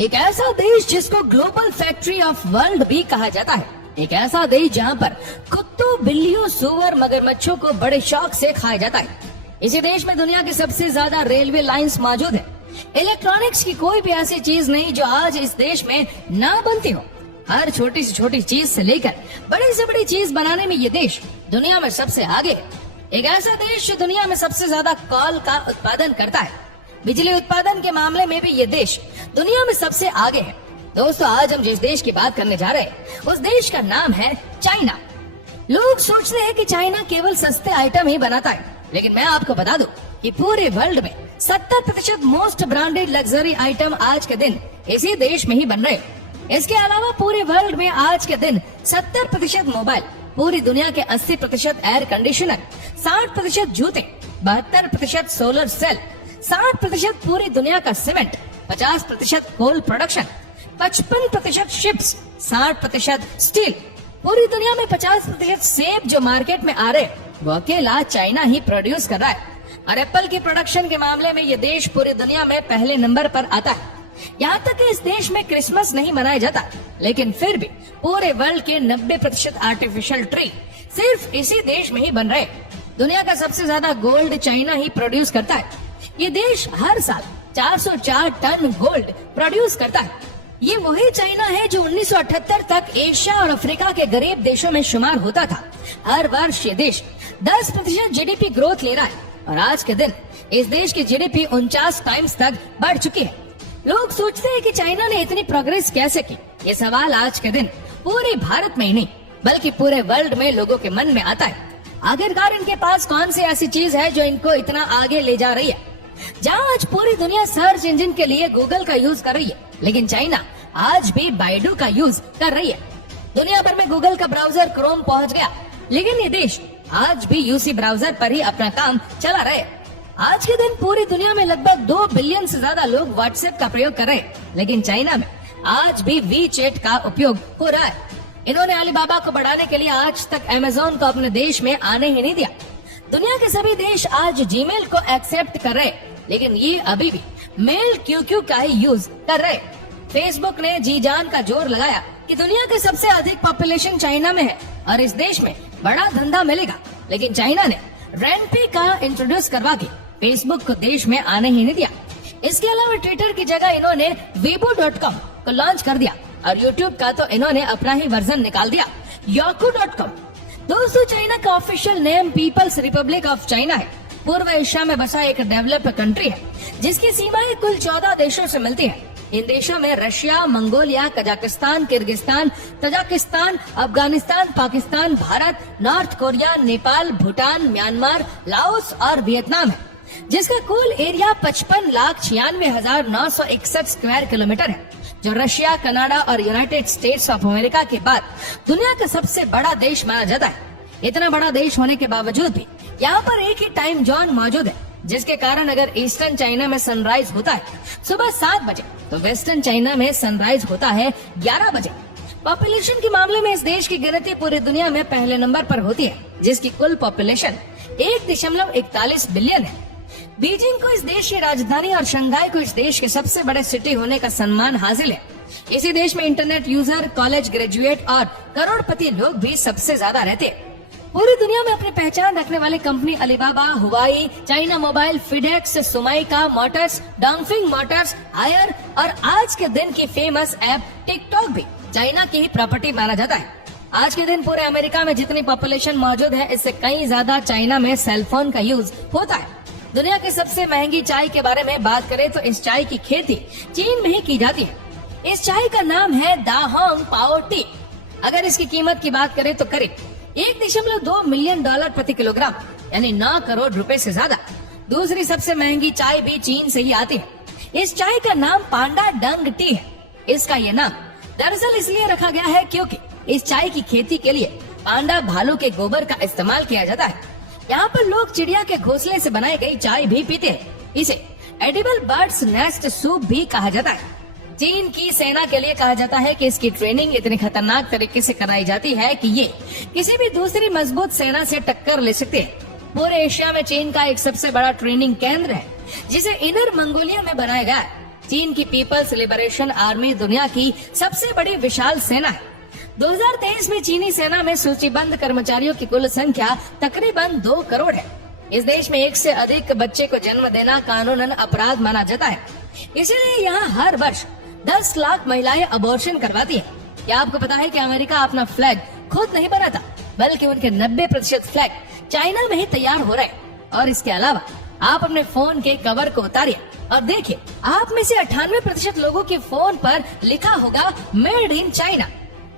एक ऐसा देश जिसको ग्लोबल फैक्ट्री ऑफ वर्ल्ड भी कहा जाता है। एक ऐसा देश जहाँ पर कुत्तों, बिल्लियों, सुअर, मगरमच्छों को बड़े शौक से खाया जाता है। इसी देश में दुनिया की सबसे ज्यादा रेलवे लाइंस मौजूद है। इलेक्ट्रॉनिक्स की कोई भी ऐसी चीज नहीं जो आज इस देश में ना बनती हो। हर छोटी से छोटी चीज से लेकर बड़ी से बड़ी चीज बनाने में ये देश दुनिया में सबसे आगे है। एक ऐसा देश जो दुनिया में सबसे ज्यादा कोल का उत्पादन करता है। बिजली उत्पादन के मामले में भी ये देश दुनिया में सबसे आगे है। दोस्तों, आज हम जिस देश की बात करने जा रहे हैं उस देश का नाम है चाइना। लोग सोचते हैं कि चाइना केवल सस्ते आइटम ही बनाता है, लेकिन मैं आपको बता दूं कि पूरे वर्ल्ड में 70% मोस्ट ब्रांडेड लग्जरी आइटम आज के दिन इसी देश में ही बन रहे हैं। इसके अलावा पूरे वर्ल्ड में आज के दिन 70% मोबाइल, पूरी दुनिया के 80% एयर कंडीशनर, 60% जूते, 72% सोलर सेल, 60% पूरी दुनिया का cement, 50% coal production, 55% ships, 60% steel, पूरी दुनिया में 50% सेब जो मार्केट में आ रहे वो अकेला चाइना ही प्रोड्यूस कर रहा है। और एप्पल की प्रोडक्शन के मामले में ये देश पूरी दुनिया में पहले नंबर पर आता है। यहाँ तक कि इस देश में क्रिसमस नहीं मनाया जाता, लेकिन फिर भी पूरे वर्ल्ड के 90% आर्टिफिशियल ट्री सिर्फ इसी देश में ही बन रहे। दुनिया का सबसे ज्यादा गोल्ड चाइना ही प्रोड्यूस करता है। ये देश हर साल 404 टन गोल्ड प्रोड्यूस करता है। ये वही चाइना है जो 1978 तक एशिया और अफ्रीका के गरीब देशों में शुमार होता था। हर वर्ष ये देश 10% जीडीपी ग्रोथ ले रहा है और आज के दिन इस देश की जीडीपी 49 टाइम्स तक बढ़ चुकी है। लोग सोचते हैं कि चाइना ने इतनी प्रोग्रेस कैसे की। ये सवाल आज के दिन पूरे भारत में ही नहीं बल्कि पूरे वर्ल्ड में लोगों के मन में आता है। आखिरकार इनके पास कौन सी ऐसी चीज है जो इनको इतना आगे ले जा रही है। जहाँ आज पूरी दुनिया सर्च इंजन के लिए गूगल का यूज कर रही है, लेकिन चाइना आज भी बाइडू का यूज कर रही है। दुनिया भर में गूगल का ब्राउजर क्रोम पहुंच गया, लेकिन ये देश आज भी यूसी ब्राउजर पर ही अपना काम चला रहे। आज के दिन पूरी दुनिया में लगभग 2 बिलियन से ज्यादा लोग व्हाट्सएप का प्रयोग कर रहे हैं, लेकिन चाइना में आज भी वी चैट का उपयोग हो रहा है। इन्होंने अलीबाबा को बढ़ाने के लिए आज तक अमेज़न को अपने देश में आने ही नहीं दिया। दुनिया के सभी देश आज जीमेल को एक्सेप्ट कर रहे, लेकिन ये अभी भी मेल क्यूक्यू का ही यूज कर रहे। फेसबुक ने जी जान का जोर लगाया कि दुनिया के सबसे अधिक पॉपुलेशन चाइना में है और इस देश में बड़ा धंधा मिलेगा, लेकिन चाइना ने रेंटपे का इंट्रोड्यूस करवा के फेसबुक को देश में आने ही नहीं दिया। इसके अलावा ट्विटर की जगह इन्होंने weibo.com को लॉन्च कर दिया और यूट्यूब का तो इन्होंने अपना ही वर्जन निकाल दिया, Yahoo.com। दोस्तों, चाइना का official name people's republic of China है। पूर्व एशिया में बसा एक डेवलप्ड कंट्री है जिसकी सीमाएं कुल 14 देशों से मिलती है। इन देशों में Russia, Mongolia, Kazakhstan, Kyrgyzstan, Tajikistan, Afghanistan, Pakistan, Bharat, north Korea, Nepal, Bhutan, Myanmar, Laos और वियतनाम है, जिसका कुल एरिया 55,96,961 स्क्वायर किलोमीटर है, जो रशिया, कनाडा और यूनाइटेड स्टेट्स ऑफ अमेरिका के बाद दुनिया का सबसे बड़ा देश माना जाता है। इतना बड़ा देश होने के बावजूद भी यहाँ पर एक ही टाइम जोन मौजूद है, जिसके कारण अगर ईस्टर्न चाइना में सनराइज होता है सुबह 7 बजे, तो वेस्टर्न चाइना में सनराइज होता है 11 बजे। पॉपुलेशन के मामले में इस देश की गिनती पूरी दुनिया में पहले नंबर पर होती है, जिसकी कुल पॉपुलेशन 1.41 बिलियन है। बीजिंग को इस देश की राजधानी और शंघाई को इस देश के सबसे बड़े सिटी होने का सम्मान हासिल है। इसी देश में इंटरनेट यूजर, कॉलेज ग्रेजुएट और करोड़पति लोग भी सबसे ज्यादा रहते हैं। पूरी दुनिया में अपनी पहचान रखने वाली company Alibaba, Huawei, China mobile, FedEx, सुमाइका मोटर्स, डोंगफिंग मोटर्स, हायर और आज के दिन की फेमस ऐप टिकटॉक भी चाइना की ही प्रॉपर्टी माना जाता है। आज के दिन पूरे अमेरिका में जितनी पॉपुलेशन मौजूद है, इससे कहीं ज्यादा चाइना में सेलफोन का यूज होता है। दुनिया की सबसे महंगी चाय के बारे में बात करें तो इस चाय की खेती चीन में ही की जाती है। इस चाय का नाम है दाहोंग पाओ टी। अगर इसकी कीमत की बात करें तो करीब $1.2 मिलियन प्रति किलोग्राम, यानी 9 करोड़ रुपए से ज्यादा। दूसरी सबसे महंगी चाय भी चीन से ही आती है। इस चाय का नाम पांडा डंग टी है। इसका ये नाम दरअसल इसलिए रखा गया है क्योंकि इस चाय की खेती के लिए पांडा भालू के गोबर का इस्तेमाल किया जाता है। यहाँ पर लोग चिड़िया के घोंसले से बनाई गई चाय भी पीते हैं। इसे एडिबल बर्ड्स नेस्ट सूप भी कहा जाता है। चीन की सेना के लिए कहा जाता है कि इसकी ट्रेनिंग इतनी खतरनाक तरीके से कराई जाती है कि ये किसी भी दूसरी मजबूत सेना से टक्कर ले सकते हैं। पूरे एशिया में चीन का एक सबसे बड़ा ट्रेनिंग केंद्र है जिसे इनर मंगोलिया में बनाया गया है। चीन की पीपल्स लिबरेशन आर्मी दुनिया की सबसे बड़ी विशाल सेना है। 2023 में चीनी सेना में सूचीबद्ध कर्मचारियों की कुल संख्या तकरीबन 2 करोड़ है। इस देश में 1 से अधिक बच्चे को जन्म देना कानूनन अपराध माना जाता है। इसलिए यहाँ हर वर्ष 10 लाख महिलाएं अबॉर्शन करवाती हैं। क्या आपको पता है कि अमेरिका अपना फ्लैग खुद नहीं बनाता, बल्कि उनके 90% फ्लैग चाइना में ही तैयार हो रहे हैं। और इसके अलावा आप अपने फोन के कवर को उतारिए और देखिए, आप में से 98% लोगों के फोन पर लिखा होगा मेड इन चाइना।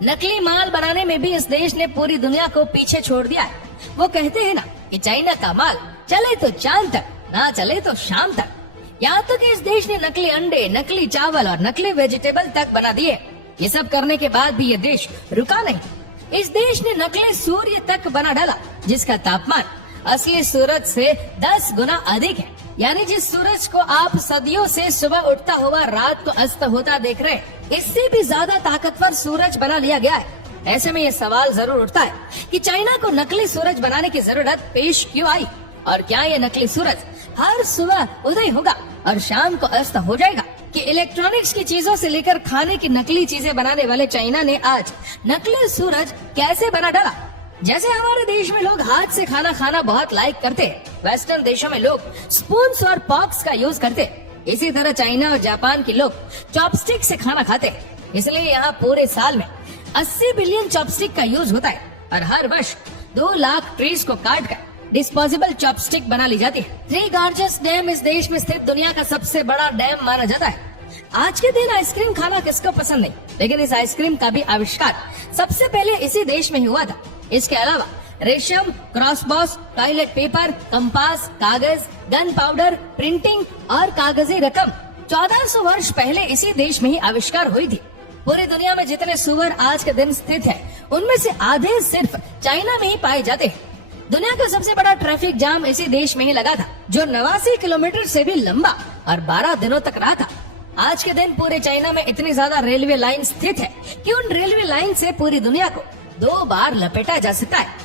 नकली माल बनाने में भी इस देश ने पूरी दुनिया को पीछे छोड़ दिया है। वो कहते हैं ना कि चाइना का माल चले तो चांद तक, ना चले तो शाम तक। यहाँ तक कि इस देश ने नकली अंडे, नकली चावल और नकली वेजिटेबल तक बना दिए। ये सब करने के बाद भी ये देश रुका नहीं। इस देश ने नकली सूर्य तक बना डाला, जिसका तापमान असली सूरज से 10 गुना अधिक है। यानी जिस सूरज को आप सदियों से सुबह उठता हुआ रात को अस्त होता देख रहे हैं, इससे भी ज्यादा ताकतवर सूरज बना लिया गया है। ऐसे में ये सवाल जरूर उठता है कि चाइना को नकली सूरज बनाने की जरूरत पेश क्यों आई, और क्या ये नकली सूरज हर सुबह उदय होगा और शाम को अस्त हो जाएगा? कि इलेक्ट्रॉनिक्स की चीजों से लेकर खाने की नकली चीजें बनाने वाले चाइना ने आज नकली सूरज कैसे बना डाला? जैसे हमारे देश में लोग हाथ से खाना खाना बहुत लाइक करते हैं, वेस्टर्न देशों में लोग स्पून्स और फॉक्स का यूज करते हैं, इसी तरह चाइना और जापान के लोग चॉपस्टिक से खाना खाते हैं। इसलिए यहाँ पूरे साल में 80 बिलियन चॉपस्टिक का यूज होता है और हर वर्ष 2 लाख ट्रीज को काट कर डिस्पोजेबल चॉपस्टिक बना ली जाती है। थ्री गॉर्जियस डैम इस देश में स्थित दुनिया का सबसे बड़ा डैम माना जाता है। आज के दिन आइसक्रीम खाना किसको पसंद नहीं, लेकिन इस आइसक्रीम का भी आविष्कार सबसे पहले इसी देश में ही हुआ था। इसके अलावा रेशम, क्रॉसबॉस, टॉयलेट पेपर, कंपास, कागज, गन पाउडर, प्रिंटिंग और कागजी रकम 1400 वर्ष पहले इसी देश में ही आविष्कार हुई थी। पूरी दुनिया में जितने सुअर आज के दिन स्थित है, उनमें से आधे सिर्फ चाइना में ही पाए जाते हैं। दुनिया का सबसे बड़ा ट्रैफिक जाम इसी देश में ही लगा था, जो 89 किलोमीटर से भी लंबा और 12 दिनों तक रहा था। आज के दिन पूरे चाइना में इतनी ज्यादा रेलवे लाइन स्थित है कि उन रेलवे लाइन से पूरी दुनिया को 2 बार लपेटा जा सकता है।